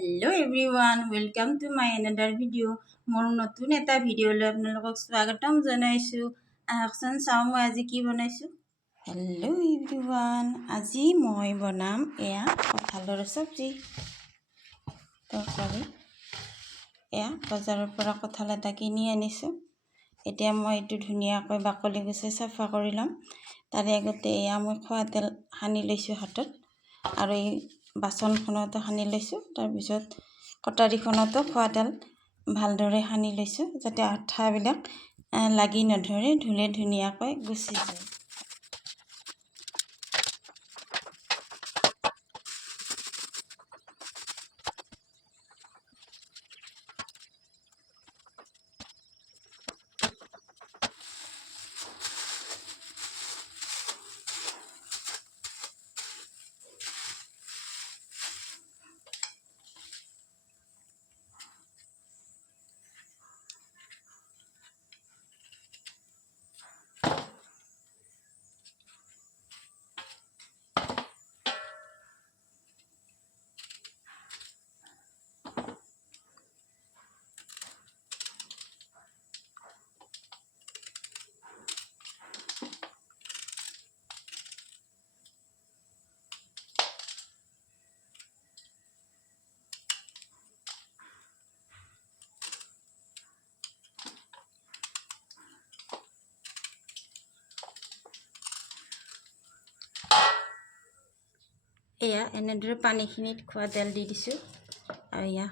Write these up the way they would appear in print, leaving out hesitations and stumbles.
Hello everyone, welcome to my another video. মোৰ নতুন এটা ভিডিঅ'লৈ আপোনালোকক স্বাগতম জনাইছো। আহকচোন চাওঁ মই আজি কি বনাইছো। Hello everyone, আজি মই বনাম এয়া কঁঠালৰ চব্জি তৰকাৰী। এয়া বজাৰৰ পৰা কঁঠাল এটা কিনি আনিছো। এতিয়া মই এইটো ধুনীয়াকৈ বাকলি গুচাই চাফা কৰি ল'ম। তাৰে আগতে এয়া মই খোৱা তেল সানি লৈছো হাতত আৰু এই বাচনখনতো সানি লৈছোঁ। তাৰপিছত কটাৰীখনতো খোৱা তেল ভালদৰে সানি লৈছোঁ যাতে আঠাবিলাক লাগি নধৰে, ধুলে ধুনীয়াকৈ গুচি যায়। এয়া এনেদৰে পানীখিনিত খোৱা তেল দি দিছোঁ আৰু এয়া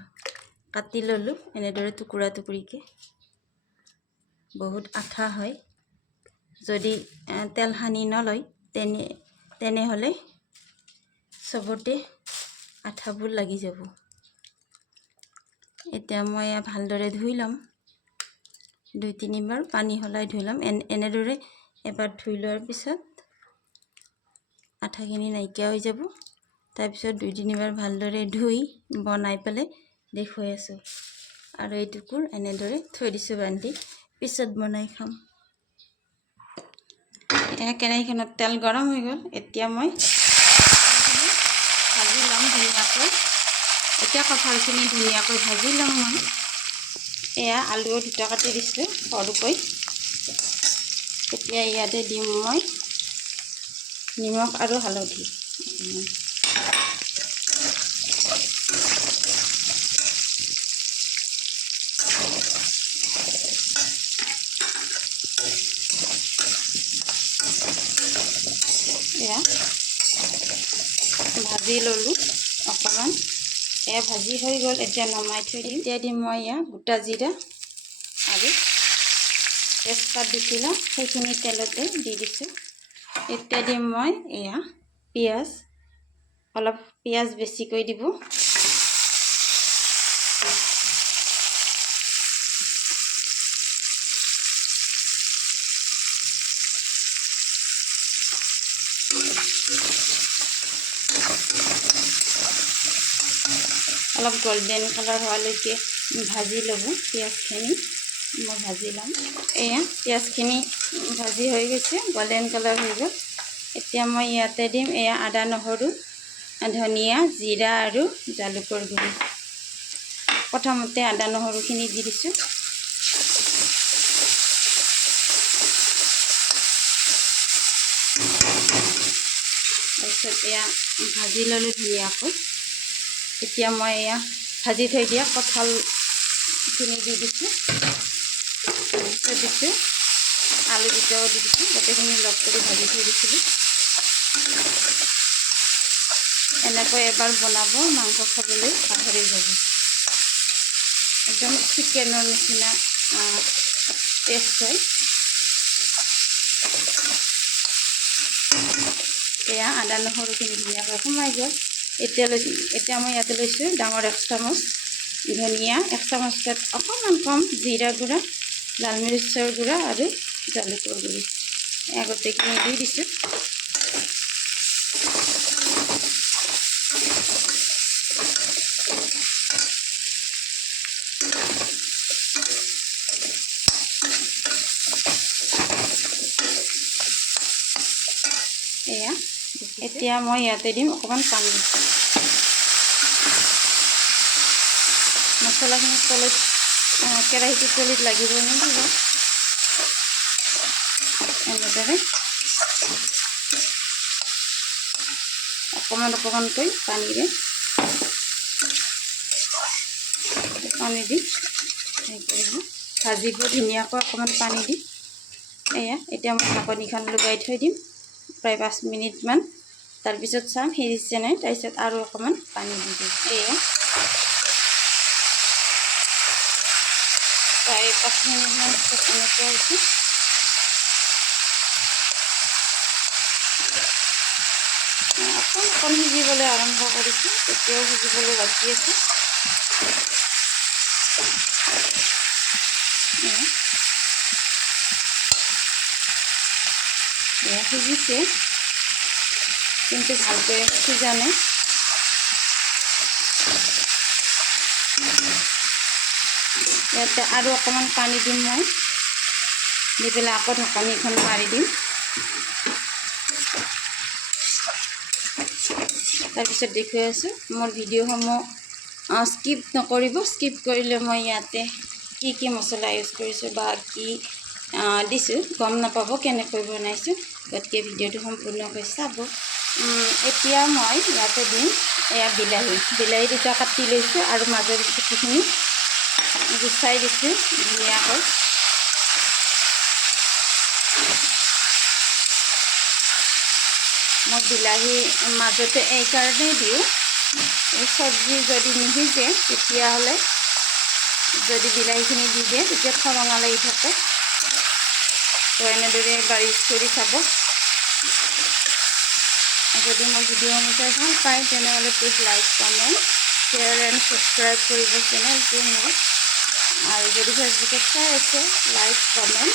কাটি ল'লোঁ এনেদৰে টুকুৰা টুকুৰিকৈ। বহুত আঠা হয়, যদি তেল সানি নলয় তেনেহ'লে চবতে আঠাবোৰ লাগি যাব। এতিয়া মই এয়া ভালদৰে ধুই ল'ম, 2-3বাৰ পানী সলাই ধুই ল'ম। এনেদৰে এবাৰ ধুই লোৱাৰ পিছত আঠাখিনি নাইকিয়া হৈ যাব। তাৰপিছত 2-3বাৰ ভালদৰে ধুই বনাই পেলাই দেখুৱাই আছোঁ। আৰু এইটুকুৰ এনেদৰে থৈ দিছোঁ বান্ধি, পিছত বনাই খাম। কেৰাহীখনত তেল গৰম হৈ গ'ল। এতিয়া মই ভাজি ল'ম ধুনীয়াকৈ। এতিয়া কঁঠালখিনি ধুনীয়াকৈ ভাজি ল'ম মই। এয়া আলুও 2টা কাটি দিছোঁ সৰুকৈ। এতিয়া ইয়াতে দিম মই নিমখ আৰু হালধি। এয়া ভাজি ল'লোঁ অকণমান। এয়া ভাজি হৈ গ'ল, এতিয়া নমাই থৈ দিম। এতিয়া দিম মই এয়া গোটা জিৰা আৰু তেজপাত দিছিলোঁ, সেইখিনি তেলতে দি দিছোঁ। এতিয়া দিম মই এয়া পিঁয়াজ, অলপ পিঁয়াজ বেছিকৈ দিব। অলপ গোল্ডেন কালাৰ হোৱালৈকে ভাজি ল'ব পিঁয়াজখিনি। মই ভাজি ল'ম। এয়া পিঁয়াজখিনি ভাজি হৈ গৈছে, গোল্ডেন কালাৰ হৈ গ'ল। এতিয়া মই ইয়াতে দিম এয়া আদা, নহৰু, ধনিয়া, জিৰা আৰু জালুকৰ গুড়ি। প্ৰথমতে আদা নহৰুখিনি দি দিছোঁ। তাৰপিছত এয়া ভাজি ল'লোঁ ধুনীয়াকৈ। এতিয়া মই এয়া ভাজি থৈ দিয়া কঁঠালখিনি দি দিছোঁ। দিছোঁ আলু 2টাও দি দিছোঁ, গোটেইখিনি লগ কৰি ভাজি থৈ দিছিলোঁ। এনেকৈ এবাৰ বনাব, মাংস খাবলৈ পাহৰি যাব। একদম চিকেনৰ নিচিনা টেষ্ট হয়। এয়া আদা নহৰুখিনি ধুনীয়াকৈ সোমাই গ'ল। এতিয়া মই ইয়াতে লৈছোঁ ডাঙৰ 1 চামুচ ধনিয়া, 1 চামুচত অকণমান কম জিৰা গুড়া, লাল মিৰ্চৰ গুড়া আৰু জালুকৰ গুড়ি। গোটেইখিনি দি দিছোঁ। এয়া এতিয়া মই ইয়াতে দিম অকণমান পানী। মছলাখিনি তলত কেৰাহীটোৰ তলিত লাগিব নিদিব। এনেদৰে অকণমানকৈ পানী দি হেৰি কৰিব, ভাজিব ধুনীয়াকৈ অকণমান পানী দি। এয়া এতিয়া মই ঢাকনিখন লগাই থৈ দিম প্ৰায় 5 মিনিটমান। তাৰপিছত চাম সিজিছে নাই, তাৰপিছত আৰু অকণমান পানী দি দিম। এয়া প্ৰায় 5 মিনিটমান পিছত এনেকৈ হৈছে। অকণ সিজিবলৈ আৰম্ভ কৰিছোঁ, তেতিয়াও সিজিবলৈ বাকী আছে। সিজিছে কিন্তু ভালকৈ সিজা নাই। ইয়াতে আৰু অকণমান পানী দিম মই, দি পেলাই আকৌ ঢাকনিখন মাৰি দিম। তাৰপিছত দেখুৱাই আছোঁ। মোৰ ভিডিঅ'সমূহ স্কিপ নকৰিব। স্কিপ কৰিলে মই ইয়াতে কি মছলা ইউজ কৰিছোঁ বা কি দিছোঁ গম নাপাব, কেনেকৈ বনাইছোঁ। গতিকে ভিডিঅ'টো সম্পূৰ্ণকৈ চাব। এতিয়া মই ইয়াতে দিম এয়া বিলাহী দুটা কাটি লৈছোঁ আৰু মাজৰ গুটিখিনি গুচাই দিছোঁ ধুনীয়াকৈ। মই বিলাহী মাজতে এইকাৰণেই দিওঁ, এই চব্জি যদি নিসিজে তেতিয়াহ'লে যদি বিলাহীখিনি দি দিয়ে তেতিয়া ঠৰঙা লাগি থাকে। তো এনেদৰে এবাৰ ইউজ কৰি চাব। যদি মোৰ ভিডিঅ' চাই ভাল পায় তেনেহ'লে please like, comment, share and subscribe কৰিব চেনেলটো মোৰ। আৰু যদি ফেচবুকত চাই আছে, like, comment,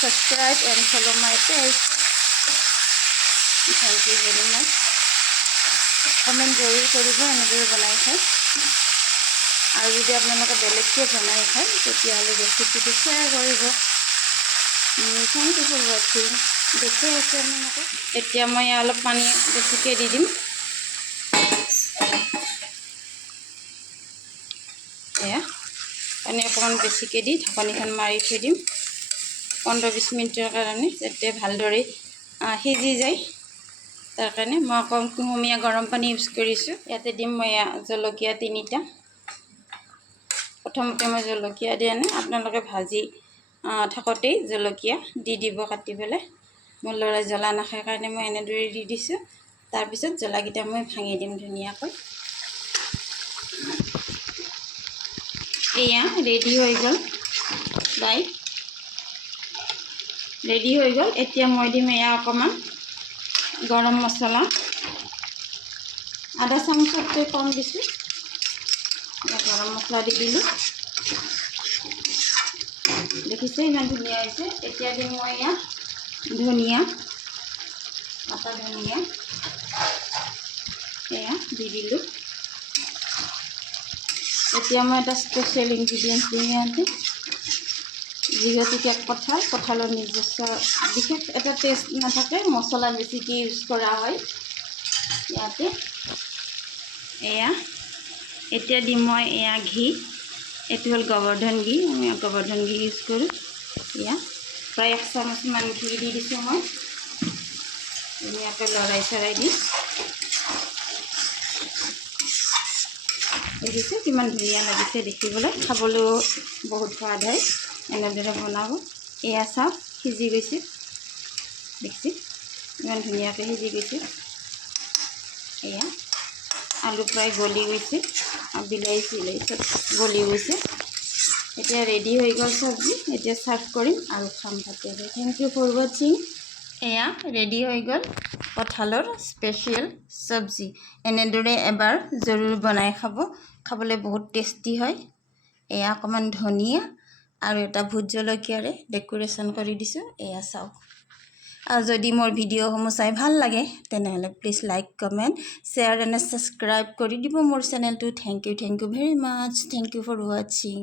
subscribe and follow' my page. Thank you very much. Comment জৰুৰ কৰিব এনেদৰে বনাই খায়। আৰু যদি আপোনালোকে বেলেগকৈ বনাই খায় তেতিয়াহ'লে ৰেচিপিটো শ্বেয়াৰ কৰিব। থেংক ইউ ফৰ ৱাচিং। দেখুৱাই আছে আপোনালোকে। এতিয়া মই অলপ পানী বেছিকৈ দি দিম। এয়া পানী অকণমান বেছিকৈ দি ঢাকনিখন মাৰি থৈ দিম 15-20 মিনিটৰ কাৰণে, যাতে ভালদৰে সিজি যায়। তাৰ কাৰণে মই অকণ কুহুমীয়া গৰম পানী ইউজ কৰিছোঁ। ইয়াতে দিম মই জলকীয়া 3টা। প্ৰথমতে মই জলকীয়া দিয়া নাই, আপোনালোকে ভাজি থাকোঁতেই জলকীয়া দি দিব কাটি পেলাই। মোৰ ল'ৰাই জ্বলা নাখায় কাৰণে মই এনেদৰে দি দিছোঁ। তাৰপিছত জ্বলাকেইটা মই ভাঙি দিম ধুনীয়াকৈ। এয়া ৰেডি হৈ গ'ল, ৰেডি হৈ গ'ল। এতিয়া মই দিম এয়া অকণমান গৰম মছলা, আধা চামুচতকৈ কম দিছোঁ। গৰম মছলা দি দিলোঁ, দেখিছে ইমান ধুনীয়া হৈছে। এতিয়া দিম মই এয়া ধনিয়া, কাটা ধনিয়া, এয়া দি দিলোঁ। এতিয়া মই এটা স্পেচিয়েল ইনগ্ৰিডিয়েণ্ট দিম ইয়াতে। যিহেতু কঁঠালৰ নিজস্ব বিশেষ এটা টেষ্ট নাথাকে, মছলা বেছিকৈ ইউজ কৰা হয় ইয়াতে। এয়া এতিয়া দিম মই এয়া ঘি, এইটো হ'ল গোৱৰ্ধন ঘি। আমি গোৱৰ্ধন ঘি ইউজ কৰোঁ। এয়া প্ৰায় 1 চামুচমান ঘি দি দিছোঁ মই, ধুনীয়াকৈ লৰাই দি। দেখিছে কিমান ধুনীয়া লাগিছে দেখিবলৈ, খাবলৈও বহুত সোৱাদ হয়। এনেদৰে বনাব। এয়া চাওক সিজি গৈছে, দেখিছে ইমান ধুনীয়াকৈ সিজি গৈছে। এয়া আলু প্ৰায় গলি গৈছে আৰু বিলাহী চব গলি গৈছে। এতিয়া ৰেডি হৈ গ'ল চব্জি। এতিয়া চাৰ্ভ কৰিম আৰু খাম ভাতেৰে। থেংক ইউ ফৰ ৱাচিং। এয়া ৰেডি হৈ গ'ল কঁঠালৰ স্পেচিয়েল চব্জি। এনেদৰে এবাৰ জৰুৰ বনাই খাব, খাবলৈ বহুত টেষ্টি হয়। এয়া অকণমান ধনিয়া আৰু এটা ভোট জলকীয়াৰে ডেকোৰেশ্যন কৰি দিছোঁ। এয়া চাওক। আৰু যদি মোৰ ভিডিঅ'সমূহ চাই ভাল লাগে তেনেহ'লে please like, comment, share and subscribe কৰি দিব মোৰ চেনেলটো। Thank you very much. Thank you for ৱাচিং।